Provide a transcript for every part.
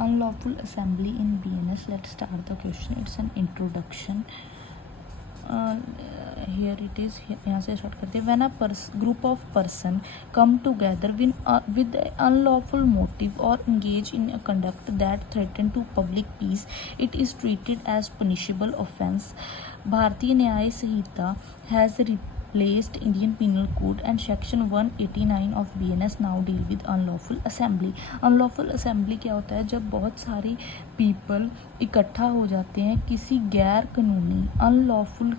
unlawful assembly in BNS. Let's start the question. It's an introduction. Here it is. यहाँ से start करते हैं. When a group of person come together with unlawful motive or engage in a conduct that threaten to public peace, it is treated as punishable offence. भारतीय न्याय संहिता has replaced Indian Penal Code and Section 189 of BNS now deal with unlawful assembly. Unlawful assembly क्या होता है? जब बहुत सारी people इकट्ठा हो जाते हैं किसी गैर कानूनी अनलॉफुल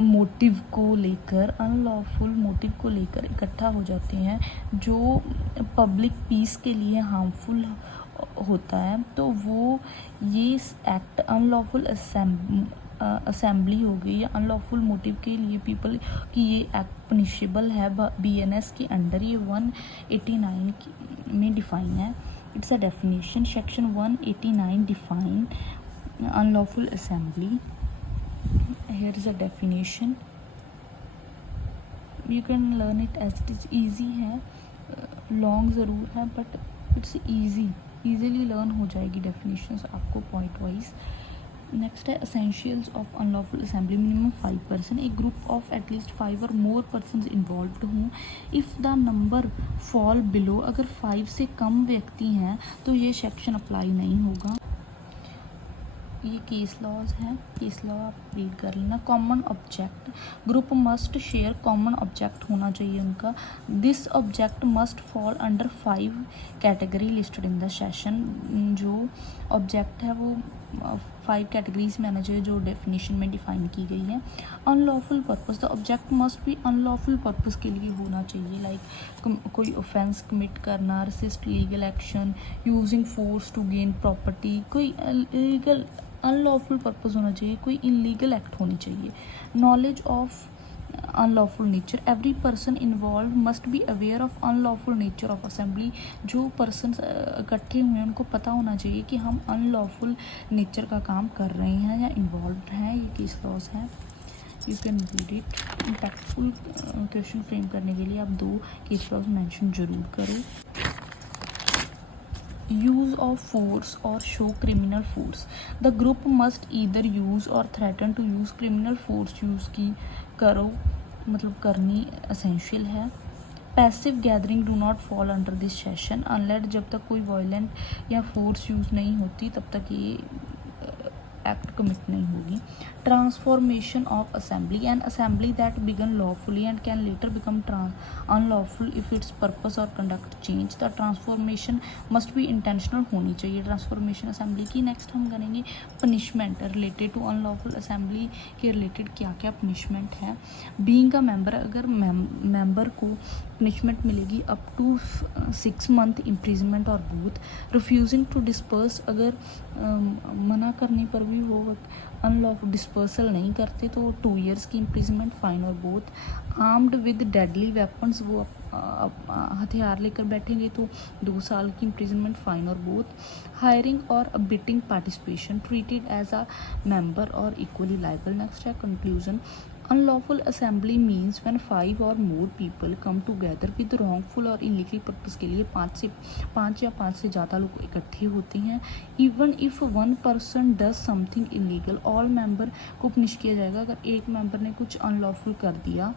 मोटिव को लेकर इकट्ठा हो जाते हैं जो पब्लिक पीस के लिए हार्मफुल होता है, तो वो ये एक्ट अनलॉफुल असेंबली हो गई या अनलॉफुल मोटिव के लिए पीपल की ये एक्ट पनिशेबल है BNS के अंडर. ये 189 में डिफाइन है. It's a definition. Section 189 define unlawful assembly. Here is a definition. You can learn it as it is. Easy है, long ज़रूर है, but it's easily learn हो जाएगी definitions आपको point wise. Next है essentials of unlawful assembly. Minimum 5 person. A group of at least 5 or more persons involved हों. If the number fall below, अगर 5 से कम व्यक्ति हैं तो ये सेक्शन अप्लाई नहीं होगा. ये केस लॉज हैं. केस लॉ आप रीड कर लेना. Common object. Group must share common object होना चाहिए उनका. This object must fall under 5 category listed in the session. जो ऑब्जेक्ट है वो 5 कैटेगरीज में आना चाहिए जो डेफिनेशन में डिफाइन की गई है. Unlawful purpose. The object must भी अनलॉफुल पर्पस के लिए होना चाहिए. लाइक कोई ऑफेंस कमिट करना, resist legal action, using force to gain property. कोई लीगल अनलॉफुल पर्पस होना चाहिए, कोई इलीगल एक्ट होनी चाहिए. Knowledge of unlawful nature. Every person involve must be aware of unlawful nature of assembly. जो person इकट्ठे हुए हैं उनको पता होना चाहिए कि हम अनलॉफुल नेचर का काम कर रहे हैं या इन्वॉल्व हैं. ये केस लॉज हैं. You can read it. Impactful question frame करने के लिए आप 2 केस लॉज मेंशन जरूर करो. Use of force or show criminal force. The group must either use or threaten to use criminal force. Use की करो मतलब करनी essential है. Passive gathering do not fall under this session. अनलेट जब तक कोई वायलेंट या फोर्स यूज़ नहीं होती तब तक ये एक्ट कमिट नहीं होगी. Transformation of assembly. An assembly that began lawfully and can later become unlawful if its purpose और conduct change. The transformation must be intentional होनी चाहिए ट्रांसफॉर्मेशन असेंबली की. नेक्स्ट हम करेंगे punishment related to unlawful assembly के related क्या क्या punishment है. Being a member. अगर मेंबर को पनिशमेंट मिलेगी अप टू 6 month इम्प्रिजमेंट और बोथ. Refusing to disperse. अगर मना करने पर भी वो अनलॉफुल डिस्पर्सल नहीं करते तो 2 years की इम्प्रिजमेंट, फाइन और both. Armed with deadly weapons. वो हथियार लेकर बैठेंगे तो 2 साल की इम्प्रिजमेंट, फाइन और बोथ. हायरिंग और abetting participation. Treated as a member और इक्वली लाइबल. नेक्स्ट है conclusion. Unlawful assembly means when 5 or more people come together with wrongful और illegal purpose के लिए 5 या 5 से ज़्यादा लोग इकट्ठे होते हैं. Even if one person does something illegal, all member को पनिश किया जाएगा. अगर एक मेंबर ने कुछ unlawful कर दिया